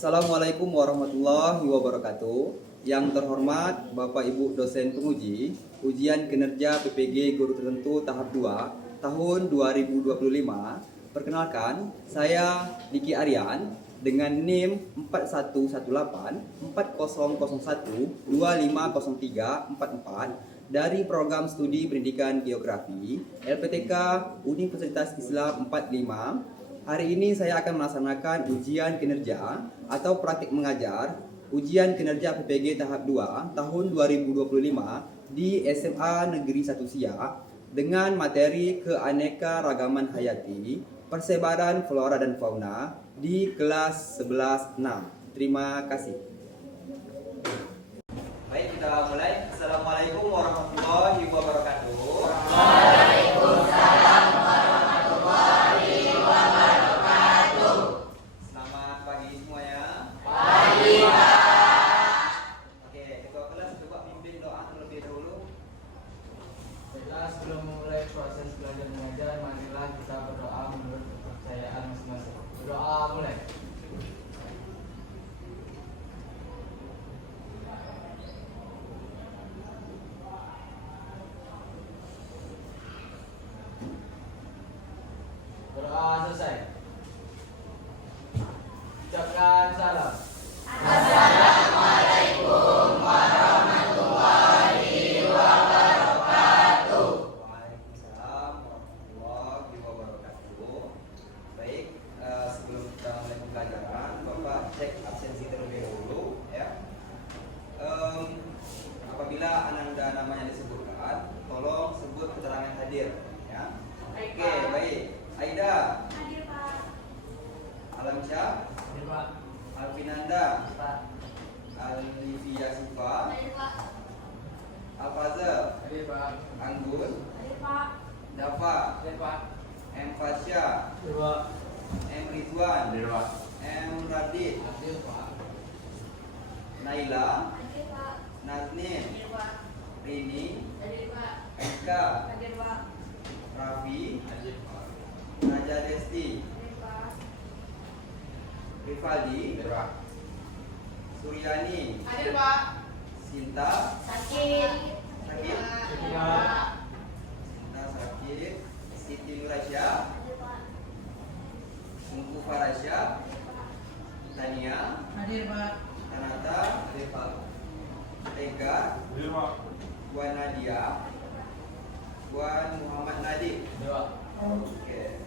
Assalamualaikum warahmatullahi wabarakatuh. Yang terhormat Bapak Ibu dosen penguji ujian kinerja PPG guru tertentu tahap 2 tahun 2025. Perkenalkan, saya Diki Aryan dengan NIM 4118 4001 250344 dari program studi pendidikan geografi LPTK Universitas Islam 45. Hari ini saya akan melaksanakan ujian kinerja atau praktik mengajar ujian kinerja PPG tahap 2 tahun 2025 di SMA Negeri 1 Siak dengan materi keanekaragaman hayati, persebaran flora dan fauna di kelas 11-6. Terima kasih. Baik, kita mulai. Assalamualaikum warahmatullahi wabarakatuh. Sebelum memulai proses belajar mengajar, marilah kita berdoa menurut kepercayaan masing-masing. Berdoa mulai. Berdoa selesai. Ucapkan salam. Assalamualaikum warahmatullahi wabarakatuh. Waalaikumsalam warahmatullahi wabarakatuh. Baik, sebelum kita mulai pembelajaran, Bapak cek absensi terlebih dahulu ya. Apabila ananda namanya disebutkan, tolong sebut keterangan hadir ya. Oke, baik. Aida. Hadir, Pak. Alamsyah. Hadir, Pak. Alvinanda. Pak. Alivia Sifa. Hadir, Pak. Alfaza. Hadir, Pak. Anggun. Hadir, Pak. Dafa. Hadir, Pak. M Fasya. Hadir, Pak. M Ridwan. Hadir, Pak. M Radit. Hadir, Pak. Naila. Hadir, Pak. Naznin. Hadir, Pak. Rini. Hadir, Pak. Eka. Hadir, Pak. Raffi. Hadir, Pak. Naja Desti. Hadir, Pak. Rivaldi. Hadir, Pak. Suryani. Hadir, Pak. Sinta. Sakit. Sakit. Hadir, Pak. Sinta sakit. Siti Nurasya. Hadir, Pak. Ungku Farasya. Hadir, Pak. Tania. Hadir, Pak. Tanata. Ega. Hadir, Pak. Wan Nadia. Wan Muhammad Nadik. Hadir, Pak. Oke.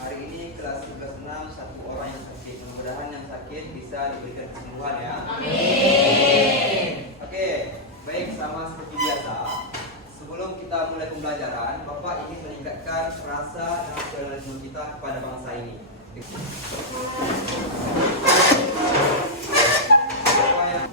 Hari ini kelas 11-6 satu orang yang sakit. Mudah-mudahan yang sakit bisa diberikan kesembuhan ya. Amin. Oke, baik, sama seperti biasa. Sebelum kita mulai pembelajaran, Bapak ingin meningkatkan rasa nasionalisme kita kepada bangsa ini. Bapak yang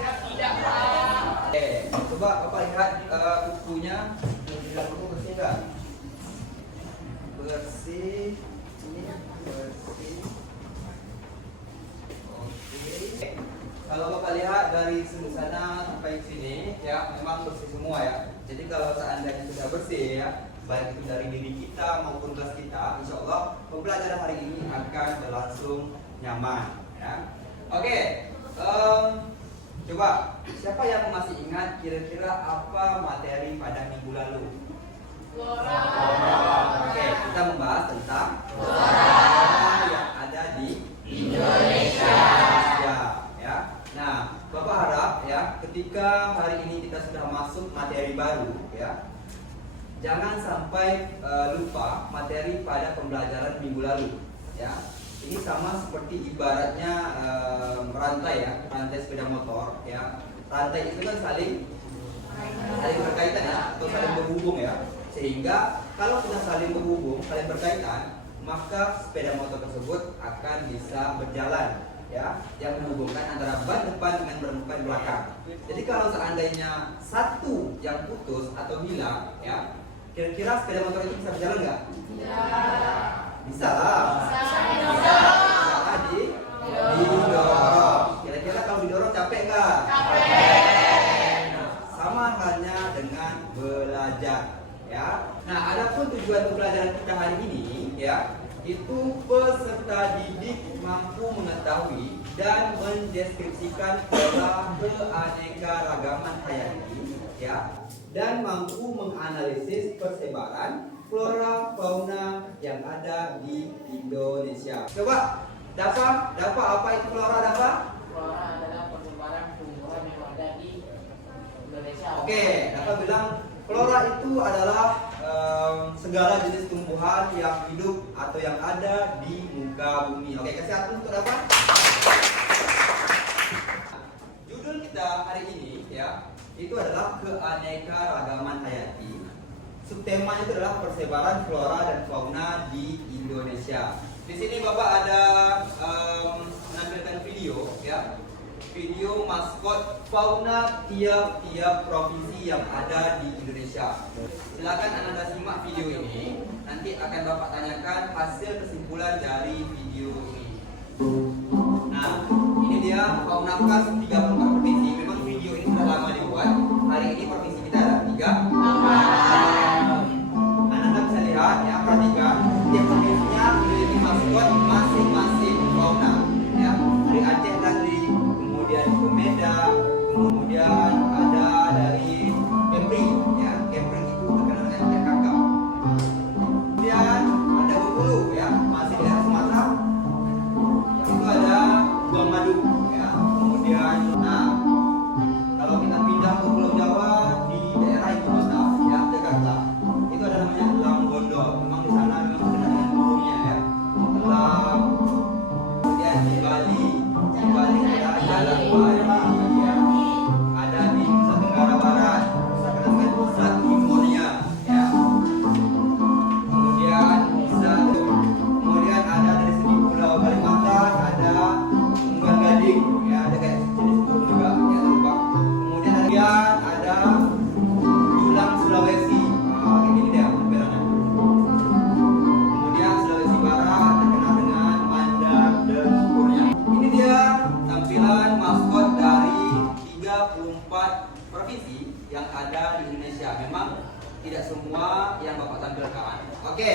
Tidak, Pak. Oke, coba Bapak lihat kukunya. Tidak kuku bersih nggak? Bersih. Ini bersih. Oke. Kalau Bapak lihat dari sana sampai sini, ya memang bersih semua ya. Jadi kalau seandainya sudah bersih ya, baik itu dari diri kita maupun kelas kita, insya Allah pembelajaran hari ini akan berlangsung nyaman. Ya. Oke, coba siapa yang masih ingat kira-kira apa materi pada minggu lalu? Flora. Oke, kita membahas tentang flora yang ada di Indonesia. Ya. Nah, Bapak harap ya ketika hari ini kita sudah masuk materi baru ya, jangan sampai lupa materi pada pembelajaran minggu lalu ya. Ini sama seperti ibaratnya rantai ya, rantai sepeda motor ya. Rantai itu kan saling berkaitan ya, atau saling berhubung ya. Sehingga kalau sudah saling berhubung, saling berkaitan, maka sepeda motor tersebut akan bisa berjalan ya, yang menghubungkan antara ban depan dengan ban belakang. Jadi kalau seandainya satu yang putus atau hilang ya, kira-kira sepeda motor itu bisa berjalan nggak? Bisa lah. Bisa lah didorong. Kira-kira kalau didorong capek nggak? Capek. Sama halnya dengan belajar ya. Nah, adapun tujuan pembelajaran kita hari ini ya, itu peserta didik mampu mengetahui dan mendeskripsikan pola keanekaragaman hayati ya, dan mampu menganalisis persebaran flora fauna yang ada di Indonesia. Coba Dafa apa itu flora Dafa? Flora adalah persebaran tumbuhan yang ada di Indonesia. Oke, Dafa bilang flora itu adalah segala jenis tumbuhan yang hidup atau yang ada di muka bumi. Oke, kasih satu untuk Dafa. Judul kita hari ini ya, itu adalah keanekaragaman hayati. Subtemanya itu adalah persebaran flora dan fauna di Indonesia. Di sini Bapak ada menampilkan video ya, video maskot fauna tiap-tiap provinsi yang ada di Indonesia. Silakan Anda simak video ini. Nanti akan Bapak tanyakan hasil kesimpulan dari video ini. Nah, ini dia fauna khas 34 provinsi. Memang video ini sudah lama dibuat. Hari ini provinsi kita ada 3. Anda bisa lihat ya, perhatikan tiap provinsinya memiliki maskot masing-masing fauna ya. Dari Aceh Tali, kemudian ke Medan, kemudian ada dari Kepri ya. Kepri itu terkenal dengan teh kakao. Kemudian ada Bengkulu ya, masih di daerah Sumatera. Itu ada Buang Madu ya. Kemudian kalau kita pindah ke Pulau Jawa di daerah Ibu Kota ya, Jakarta, itu ada namanya elang gondol. Memang di sana memang terkenal dengan burungnya ya, elang. Kemudian di Bali ada jalan Bali ya, ada di Nusa Tenggara Barat, terkenal dengan pusat Timonia ya. Kemudian ada dari segi Pulau Kalimantan, ada Unggal Gading ya, ada kayak jenis burung juga ya, lupa. Kemudian ada Tulang Sulawesi. Ini dia tampilannya. Kemudian Sulawesi Barat terkenal dengan mandak dengkurnya. Ini dia tampilan maskot dari 34 provinsi yang ada di Indonesia. Memang tidak semua yang Bapak tampilkan. Oke,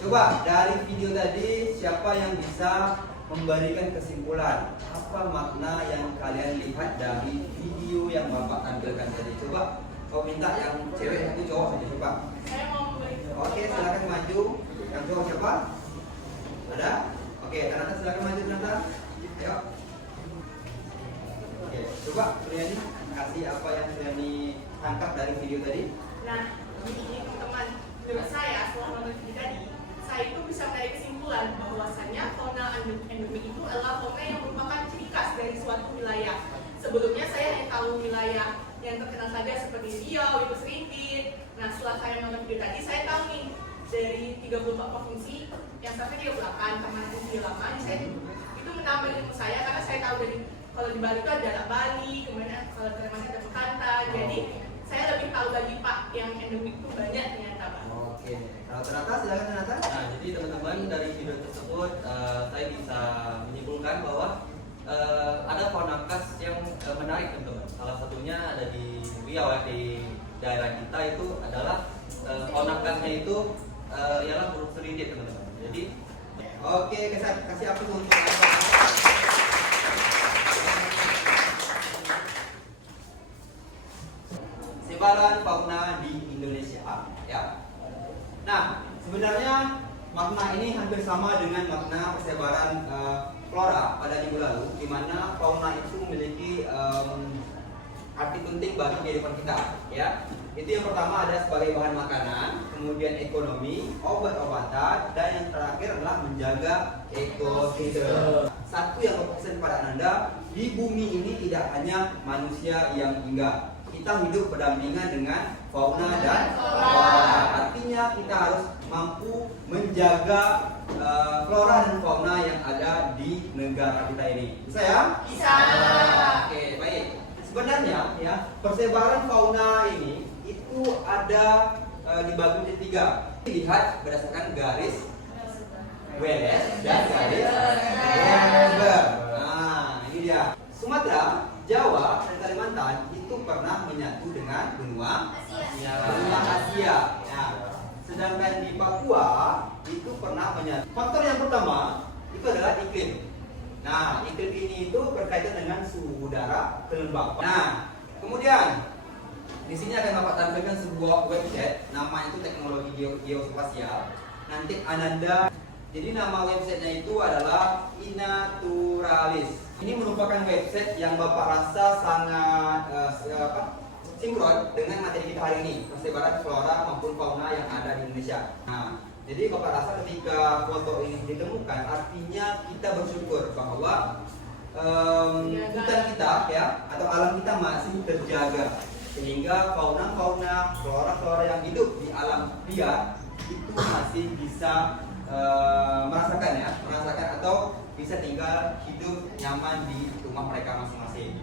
coba dari video tadi siapa yang bisa memberikan kesimpulan apa makna yang kalian lihat dari video yang Bapak tampilkan tadi? Coba kau minta yang cewek itu cowok saja coba. Saya mau memberi. Oke, silakan maju. Yang cowok siapa? Ada? Oke, Tanata silakan maju Tanata. Ayo. Oke, coba Suryani kasih apa yang Suryani tangkap dari video tadi. Nah, ini teman-teman, menurut saya setelah nonton video tadi, saya itu bisa menarik kesimpulan bahwasannya fauna endemik itu adalah fauna yang merupakan ciri khas dari suatu wilayah. Sebelumnya saya hanya tahu wilayah yang terkenal saja seperti Riau, itu Seripit. Nah, setelah saya nonton video tadi, saya tahu nih dari 34 provinsi yang sampai 38 Taman Nasional Lama. Saya itu menambah ilmu saya karena saya tahu dari kalau di Bali itu ada Bali, kemudian Renata, silakan Renata. Nah, jadi teman-teman dari video tersebut saya bisa menyimpulkan bahwa ada fauna khas yang menarik teman-teman. Salah satunya ada di Riau ya, di daerah kita itu adalah fauna khasnya itu ialah burung serindir teman-teman. Jadi Oke, kasih aplaus untuk sebaran fauna di Indonesia ya. Nah, sebenarnya makna ini hampir sama dengan makna persebaran flora pada minggu lalu, di mana fauna itu memiliki arti penting bagi kehidupan kita ya. Itu yang pertama ada sebagai bahan makanan, kemudian ekonomi, obat-obatan, dan yang terakhir adalah menjaga ekosistem. Satu yang berpesan pada Ananda, di bumi ini tidak hanya manusia yang tinggal. Kita hidup berdampingan dengan fauna dan flora. Artinya kita harus mampu menjaga flora dan fauna yang ada di negara kita ini. Bisa ya? Bisa. Oke, baik. Sebenarnya ya, persebaran fauna ini itu ada dibagi menjadi 3. Dilihat berdasarkan garis Wallace dan garis Weber. Nah, ini dia. Sumatera, Jawa, dan Kalimantan itu pernah menyatu dengan benua Asia. Ya. Sedangkan di Papua itu pernah menyatu. Faktor yang pertama itu adalah iklim. Nah, iklim ini itu berkaitan dengan suhu udara, kelembapan. Nah, kemudian di sini akan Bapak tampilkan sebuah website, namanya itu teknologi geospasial. Nanti Ananda, jadi nama websitenya itu adalah Inaturalis. Ini merupakan website yang Bapak rasa sangat sinkron dengan materi kita hari ini, persebaran flora maupun fauna yang ada di Indonesia. Nah, jadi Bapak rasa ketika foto ini ditemukan, artinya kita bersyukur bahwa hutan kita ya atau alam kita masih terjaga, sehingga fauna-fauna, flora-flora yang hidup di alam liar itu masih bisa merasakan atau bisa tinggal hidup nyaman di rumah mereka masing-masing.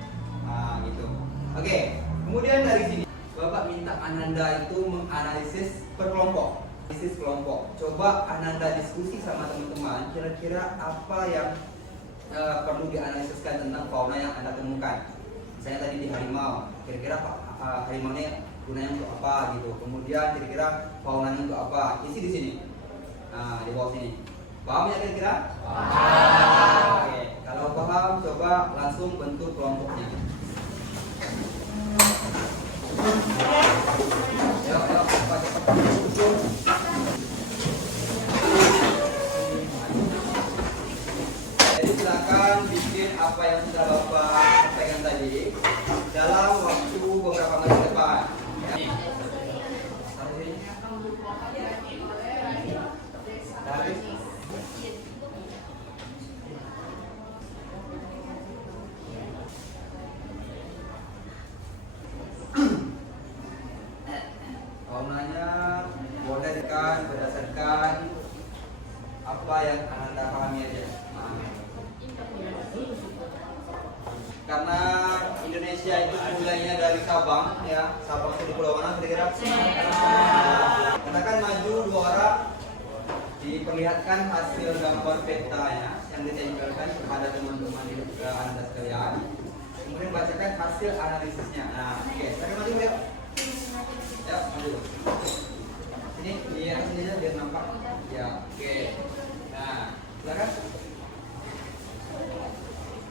Nah, gitu. Oke, kemudian dari sini Bapak minta Ananda itu menganalisis per kelompok. Analisis kelompok. Coba Ananda diskusi sama teman-teman, kira-kira apa yang perlu dianalisiskan tentang fauna yang Anda temukan. Misalnya tadi di harimau, kira-kira harimau ini gunanya untuk apa gitu. Kemudian kira-kira faunanya untuk apa? Isi di sini. Nah, di bawah sini. Paham ya kira-kira? Paham. Oke, kalau paham coba langsung bentuk kelompoknya. Ya, cepat. Jadi silakan bikin apa yang sudah Bapak sampaikan tadi dalam waktu beberapa menit ke depan. Ya. Faunanya boleh berdasarkan apa yang Anda pahami aja. Karena Indonesia itu mulainya dari Sabang ya. Sabang itu di pulau mana kira-kira? Katakan maju 2 orang, diperlihatkan hasil gambar petanya yang ditempelkan kepada teman-teman di Anda sekalian. Kemudian bacakan hasil analisisnya. Nah, oke, saya maju ya. Ya, maju. Ini lihat sini biar nampak. Ya, oke. Nah, silakan.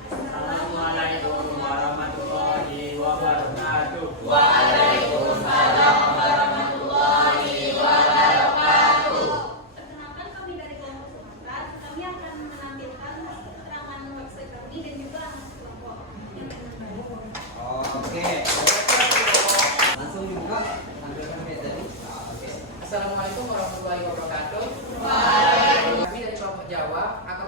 Assalamualaikum warahmatullahi wabarakatuh. Waalaikumsalam warahmatullahi wabarakatuh. Perkenalkan, kami dari kelompok Sumatera. Kami akan menampilkan keterangan website kami dan juga kelompok yang Oke. Langsung dibuka. Tampilkan tadi. Assalamualaikum warahmatullahi wabarakatuh. Kami dari kelompok Jawa akan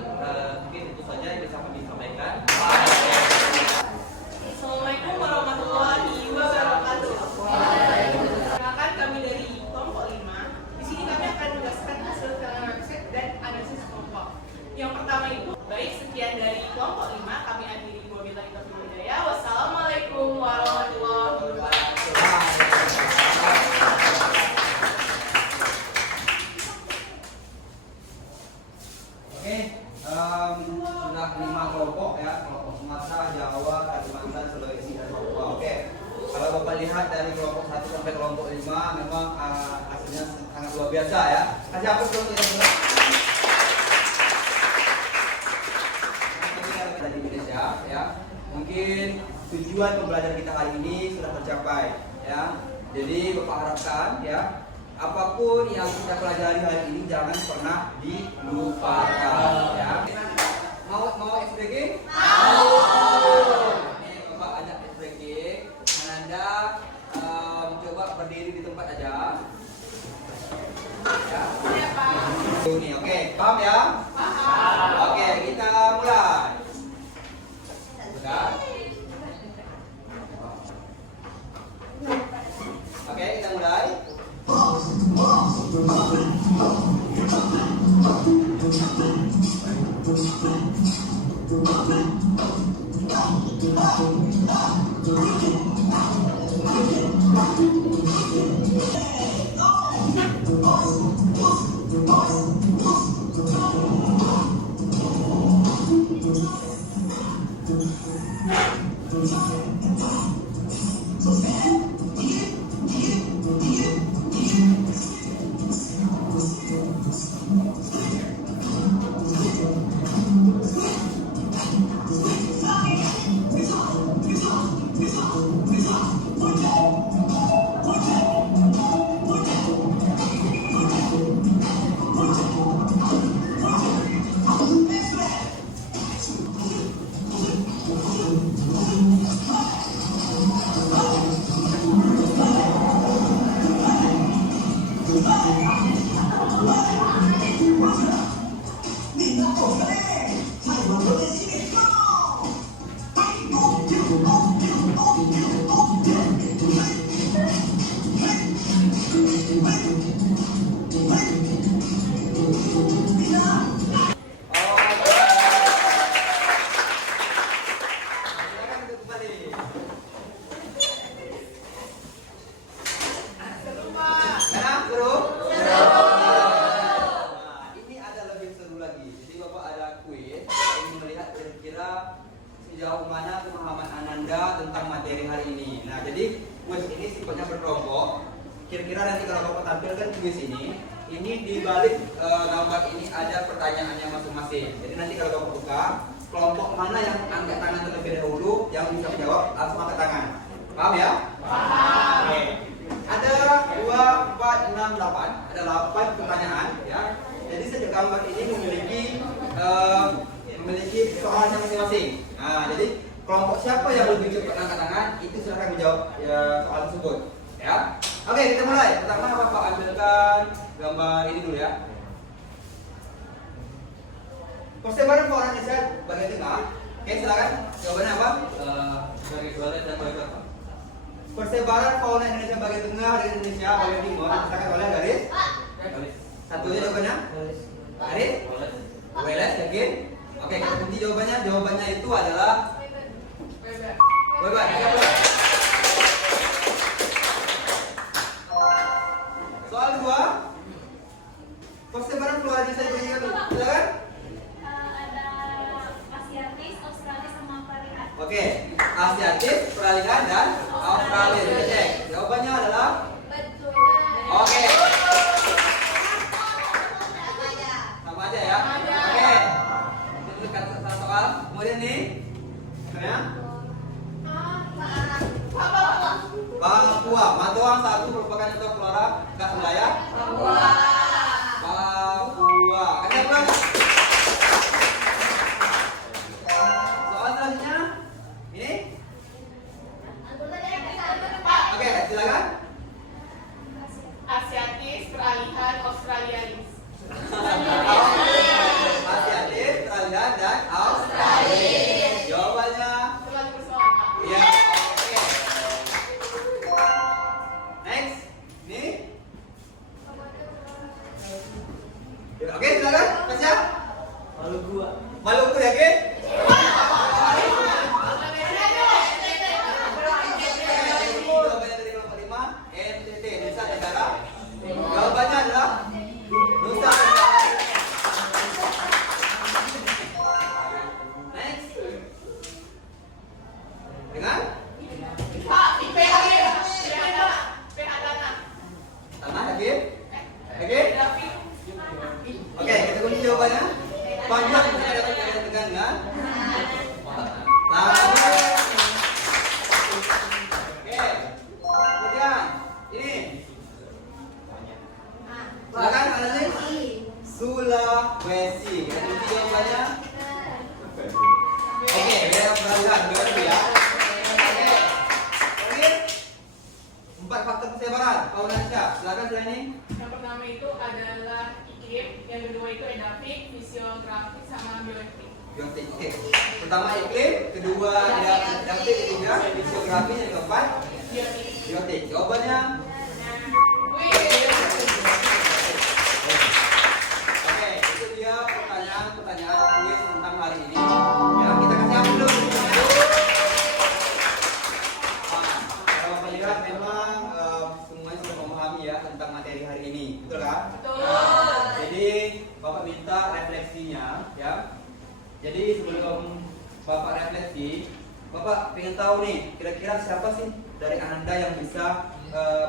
Mungkin itu saja yang bisa kami sampaikan. Assalamualaikum warahmatullahi wabarakatuh. Perkenalkan kami dari kelompok 5. Di sini kami akan menjelaskan hasil kajian website dan analisis kelompok. Yang pertama itu, baik sekian dari kelompok 5, kami akhiri wabillahi taufiq wal hidayah. Wassalamualaikum warahmatullahi wabarakatuh. Oke, sudah 5 kelompok ya, kelompok Sumatera, Jawa, Kalimantan, Sulawesi dan Papua. Oke, kalau Bapak lihat dari kelompok 1 sampai kelompok 5 memang hasilnya sangat luar biasa ya. Kasih hapus dong ya. Dari Indonesia ya, mungkin tujuan pembelajaran kita hari ini sudah tercapai ya. Jadi Bapak harapkan ya, apapun yang kita pelajari hari ini jangan pernah dilupakan ya. Mau SPG? Nih Bapak ajak SPG. Ananda coba berdiri di tempat aja. Ya. Nih, oke, paham ya? Paham. Oke, kita mulai. Sudah? Oke, kita mulai. Sejauh mana pemahaman Ananda tentang materi hari ini. Nah, jadi kuis ini sifatnya berkelompok. Kira-kira nanti kalau Bapak tampilkan kuis ini di balik gambar ini ada pertanyaannya masing-masing. Jadi nanti kalau Bapak buka, kelompok mana yang angkat tangan terlebih dahulu yang bisa menjawab langsung angkat tangan. Paham ya? Paham. Oke. Ada 2, 4, 6, 8. Ada 8 pertanyaan ya. Jadi setiap gambar ini memiliki soalnya masing-masing. Nah, jadi kelompok siapa yang lebih cepat angkat tangan itu silahkan menjawab soal tersebut. Ya. Oke, kita mulai. Pertama Bapak ambilkan gambar ini dulu ya. Persebaran fauna Indonesia bagian tengah. Oke, silakan. Jawabannya apa? Garis barat dan garis bawah. Persebaran fauna Indonesia bagian tengah dan Indonesia bagian timur disertakan oleh garis. Garis. Satunya jawabannya? Garis. Weles, yakin? Oke, kita ganti jawabannya. Jawabannya itu adalah Weber. Soal 2. Persebaran flora Indonesia bagian tengah. Silakan. Ada Asiatis, Australis, sama Peralihan. Oke, Asiatis, Peralihan dan Australia. Kita cek. Jawabannya adalah Betul. oke. Sama aja ya. Oke. Ini satu soal. Kemudian nih, ya. Papua. Matuang 1 merupakan contoh flora khas wilayah Papua. Kita pulang. Soal selanjutnya ini. Oke, silakan. Asiatis, peralihan, Australianis. Asiatis, Maluku yakin? Jawabannya dari kelompok 5, NTT, Nusa Tenggara. Jawabannya adalah Nusa Tenggara. Next. Dengan tanah yakin? Yakin? Oke, kita kunci jawabannya. Panjang saya dapat kalian dengan tanah. Oke. Kemudian ini. Silakan anaknya. Sulawesi. Kita kunci jawabannya. Oke, biar perhatian dulu ya. Oke. Lanjut. 4 faktor persebaran fauna Indonesia. Silakan planning. Yang pertama itu adalah iklim, yang kedua itu edafik, fisiografis, sama biotik. Biotik. Oke. Pertama iklim, kedua adaptif, ketiga fisiografi, yang keempat Biotik. biotik. Jawabannya oke, itu dia pertanyaan kuis tentang hari ini. Ya, kita kasih apa dulu? Kalau melihat memang semuanya sudah memahami ya tentang materi hari ini, betul kan? Betul. Jadi Bapak minta refleksinya, ya. Jadi sebelum Bapak refleksi, Bapak pengen tahu nih, kira-kira siapa sih dari Anda yang bisa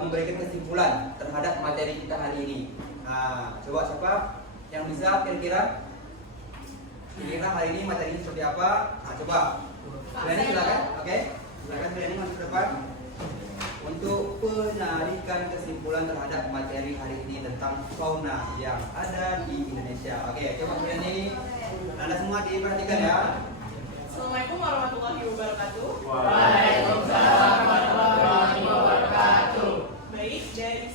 memberikan kesimpulan terhadap materi kita hari ini? Nah, coba siapa yang bisa kira-kira hari ini materinya seperti apa? Nah, coba. Berani silakan, oke? Silakan Berani masuk ke depan untuk penarikan kesimpulan terhadap materi hari ini tentang fauna yang ada di Indonesia. Oke, coba Berani. Anda semua diperhatikan ya. Assalamualaikum warahmatullahi wabarakatuh. Waalaikumsalam warahmatullahi wabarakatuh. Baik, dari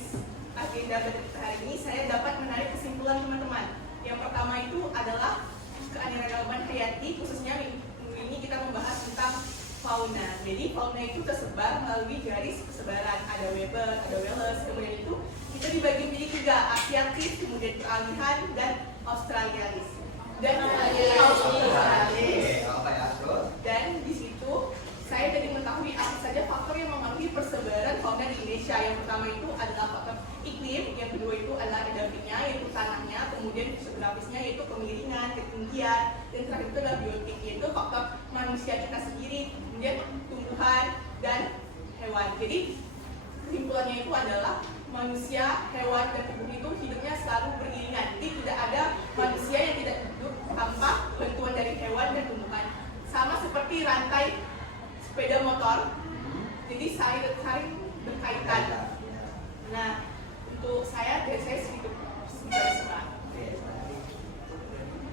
agenda pada kita hari ini saya dapat menarik kesimpulan teman-teman. Yang pertama itu adalah keanekaragaman hayati, khususnya minggu ini kita membahas tentang fauna. Jadi fauna itu tersebar melalui garis persebaran. Ada Weber, ada Wallace, kemudian itu kita dibagi menjadi 3, Asiatis, kemudian peralihan, dan Australialis. Dan Apa ya, terus? dan di situ saya jadi mengetahui apa saja faktor yang mempengaruhi persebaran fauna di Indonesia. Yang pertama itu adalah faktor iklim, yang kedua itu adalah edafiknya, yaitu tanahnya, kemudian fisiografisnya yaitu kemiringan, ketinggian, dan terakhir itu adalah biotik, yaitu faktor manusia kita sendiri, kemudian tumbuhan dan hewan. Jadi kesimpulannya itu adalah manusia, hewan, dan tubuh itu hidupnya selalu beriringan. Jadi tidak ada manusia yang tidak hidup tanpa bantuan dari hewan dan tumbuhan. Sama seperti rantai sepeda motor, jadi saling berkaitan. Nah, untuk saya dari saya sedikit semua.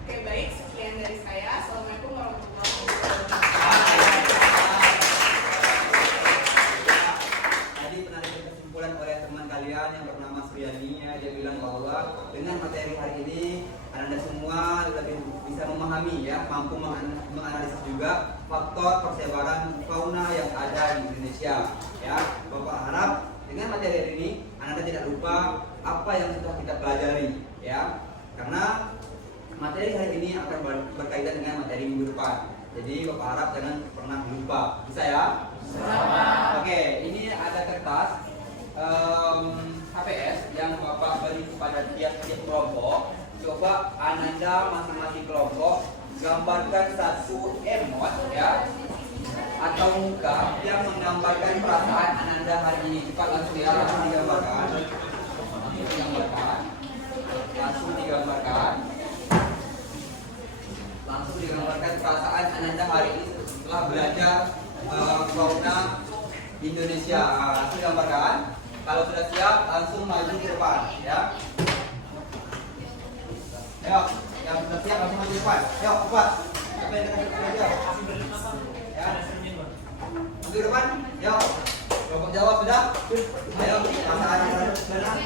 Oke, baik, sekian dari saya. Assalamualaikum warahmatullahi wabarakatuh. Tadi penarikan kesimpulan oleh teman kalian yang bernama Suryani, ya, dia bilang bahwa dengan materi hari ini Anda semua lebih bisa memahami ya, mampu menganalisis juga faktor persebaran fauna yang ada di Indonesia. Ya, Bapak harap dengan materi hari ini Anda tidak lupa apa yang sudah kita pelajari, ya. Karena materi hari ini akan berkaitan dengan materi minggu depan. Jadi Bapak harap jangan pernah lupa. Bisa ya? Oke, ini ada kertas HPS yang Bapak beri kepada tiap-tiap kelompok. Coba Ananda masing-masing kelompok gambarkan satu emot ya atau muka yang menggambarkan perasaan Ananda hari ini. Cepat langsung ya, langsung digambarkan. Langsung digambarkan perasaan Ananda hari ini setelah belajar fauna Indonesia. Langsung digambarkan. Kalau sudah siap, langsung maju ke depan ya. Ayo, yang sudah siap langsung maju ke depan. Ayo, cepat. Siapa yang dekat belajar? Ya. Maju ke depan. Ayo. Kelompok jawab sudah? Ayo, perasaan Ananda. Ayo, cepat.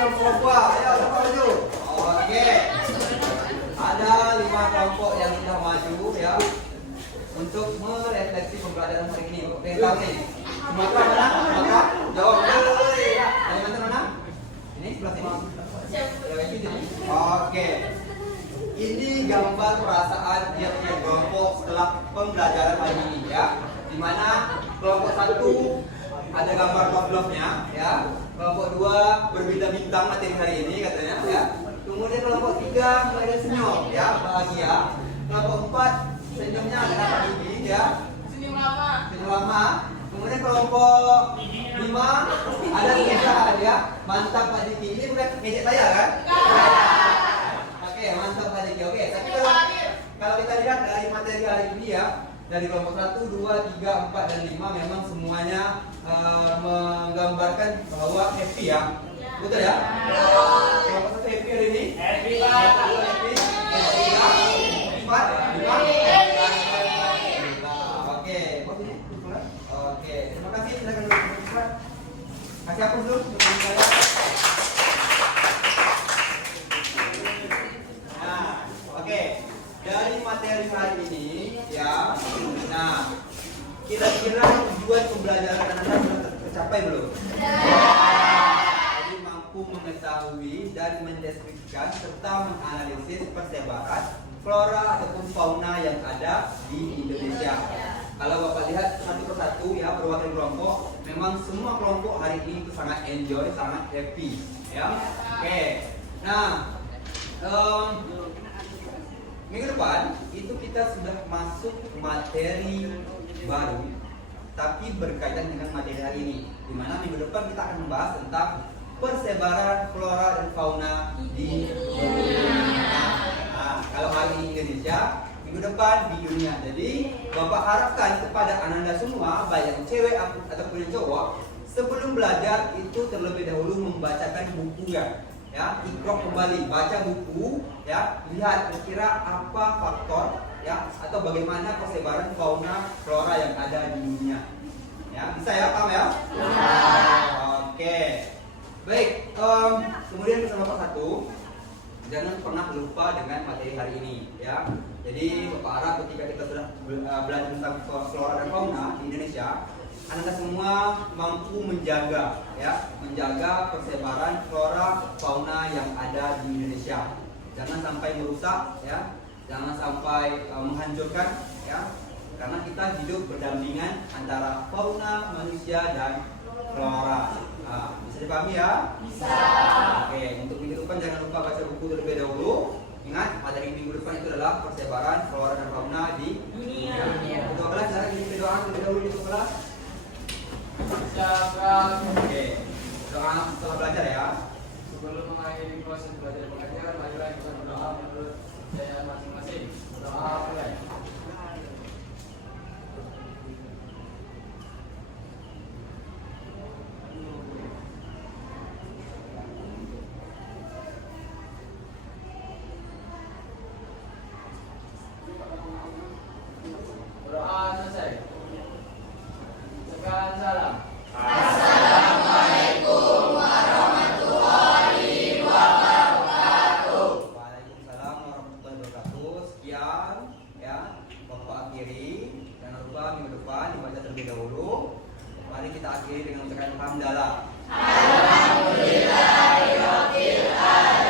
dalam kelompok. Ayo, siapa maju? Oke. Ada 5 kelompok yang sudah maju ya untuk merefleksi pembelajaran hari ini. Oke, tahu nih. Sumatera mana? Sumatera? Jawab. Kalimantan mana? Ini sebelah sini. Oke. Ini gambar perasaan tiap-tiap kelompok setelah pembelajaran hari ini ya. Di mana kelompok 1 ada gambar love-love-nya ya. Kelompok 2 berbintang-bintang materi hari ini katanya ya. Kemudian kelompok 3 mulai senyum ya, bahagia. Kelompok 4 senyumnya agak tinggi ya. Senyum lama. Senyum lama. Kemudian kelompok 5 ada tulisan ya. Mantap Pak Diki. Ini bukan ngejek saya kan? Oke, mantap Pak Diki. Oke, tapi kalau kita lihat dari materi hari ini ya, dari kelompok 1, 2, 3, 4, dan 5 memang semuanya menggambarkan bahwa happy ya. Betul ya? Kelompok 1 happy hari ini? Happy Kelompok Pak. 2 happy? Kelompok 3, 4, 5? Oke, kok sini? Oke, terima kasih. Silakan dulu. Kasih hapus dulu. Nah, oke. Dari materi hari ini ya. Nah, kira-kira tujuan pembelajaran Anda sudah tercapai belum? Jadi mampu mengetahui dan mendeskripsikan serta menganalisis persebaran flora ataupun fauna yang ada di Indonesia. Kalau Bapak lihat satu persatu ya perwakilan kelompok, memang semua kelompok hari ini itu sangat enjoy, sangat happy ya. Oke. Nah, minggu depan itu kita sudah masuk materi baru tapi berkaitan dengan materi hari ini, di mana minggu depan kita akan membahas tentang persebaran flora dan fauna di dunia. Nah, kalau hari ini Indonesia, minggu depan di dunia. Jadi Bapak harapkan kepada Ananda semua, baik yang cewek ataupun yang cowok, sebelum belajar itu terlebih dahulu membacakan bukunya. Ya, ikrok kembali, baca buku, ya, lihat kira-kira apa faktor, ya, atau bagaimana persebaran fauna flora yang ada di dunia. Ya, bisa ya, paham ya? Bisa. Oke, baik. Kemudian pesan Bapak 1, jangan pernah lupa dengan materi hari ini, ya. Jadi Bapak harap ketika kita sudah belajar tentang flora dan fauna di Indonesia, Anda semua mampu menjaga persebaran flora fauna yang ada di Indonesia. Jangan sampai merusak ya, jangan sampai menghancurkan ya. Karena kita hidup berdampingan antara fauna, manusia dan flora. Nah, bisa dipahami ya? Bisa. Oke, untuk minggu depan jangan lupa baca buku terlebih dahulu. Ingat, materi minggu depan itu adalah persebaran flora dan fauna di dunia. Untuk belajar ini berdoa terlebih dahulu di kelas. Oke, doa setelah belajar ya. Sebelum mengakhiri proses belajar mengajar, marilah kita berdoa menurut kepercayaan masing-masing. Berdoa mulai. Berdoa selesai. Sekian salam. Waalaikumsalam warahmatullahi wabarakatuh. Sekian ya, Bapak akhiri. Jangan lupa minggu depan dibaca terlebih dahulu. Mari kita akhiri dengan ucapan hamdalah. Alhamdulillahirabbil alamin.